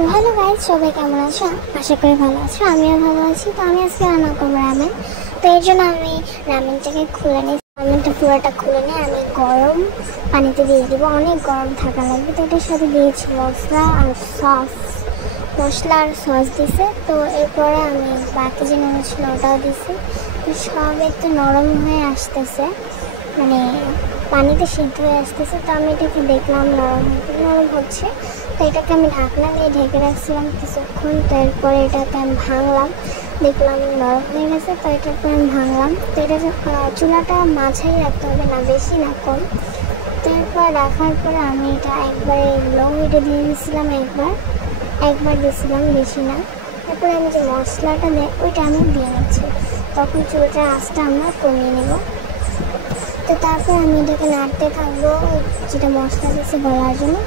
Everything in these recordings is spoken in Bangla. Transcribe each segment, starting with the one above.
তো হ্যালো গাইস, সবাই কেমন আছো? আশা করি ভালো আছো। আমিও ভালো আছি। তো আমি আজকে রান্না করবো রামেন। তো এর জন্য আমি রামেনটাকে খুলে নিই। রামেনটা পুরোটা খুলে নিয়ে আমি গরম পানিতে দিয়ে দিব। অনেক গরম থাকা লাগবে। তো এটার সাথে দিয়েছি মশলা আর সস। মশলা আর সস দিছে। তো এরপরে আমি বাকি যে নুন ছিল ওটাও দিছি। তো সব একটু নরম হয়ে আসতেছে, মানে পানিতে সিদ্ধ হয়ে আসতেছে। তো আমি এটাকে দেখলাম নরম হচ্ছে। তো এটাকে আমি ঢাকনা দিয়ে ঢেকে রাখছিলাম কিছুক্ষণ। তো এরপরে এটাকে আমি ভাঙলাম, দেখলাম নরম হয়ে গেছে। তো এটার পরে আমি ভাঙলাম। তো এটা চুলাটা মাঝারি রাখতে হবে, না বেশি না কম। তো এরপর রাখার পরে আমি এটা একবারে লো হিটে দিয়ে দিয়েছিলাম, একবার দিয়েছিলাম, বেশি না। তারপরে আমি যে মশলাটা দেয় ওইটা আমি দিয়ে নিচ্ছি। তখন চুলাটার আঁচটা আমরা কমিয়ে নেব। তো তারপর আমি এটাকে নাড়তে থাকবো, যেটা মশলা দিয়েছি গলার জন্য।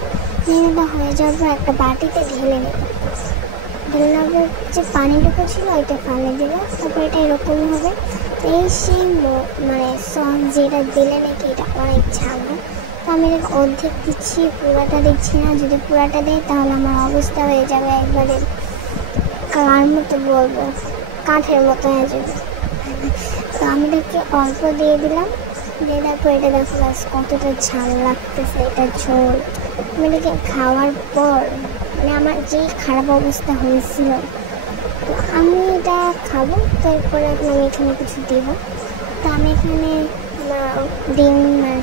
নেড়ে হয়ে যাওয়ার পর একটা বাটিতে ঢেলে নেব। যে পানিটুকু ছিল ওইটা পানি দিল। তারপর এটা এরকম হবে। এই সেই মানে সস যেটা দিলে নাকি এটা অনেক ঝাল হয়। তো আমি এটাকে অর্ধেক দিচ্ছি, পুরাটা দিচ্ছি না। যদি পুরাটা দেয় তাহলে আমার অবস্থা হয়ে যাবে একবারে কার মতো, বলবো কাঠের মতো হয়ে যাবে। তো আমি এটাকে অল্প দিয়ে দিলাম। দিয়ে দেওয়ার পর এটা দেখো গাছ কতটা ঝাল লাগতেছে, এটা ঝোল। আমি এটাকে খাওয়ার পর মানে আমার যেই খারাপ অবস্থা হয়েছিল, তো আমি এটা খাবো। তো এরপরে আমি এখানে কিছু দিব। তো আমি এখানে ডিম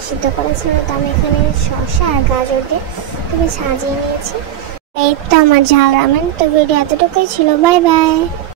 সিদ্ধ করেছিল। তো আমি এখানে শসা আর গাজর দিয়ে তুমি সাজিয়ে নিয়েছি। এই তো আমার ঝাল রামেন। তো ভিডিও এতটুকুই ছিল। Bye bye.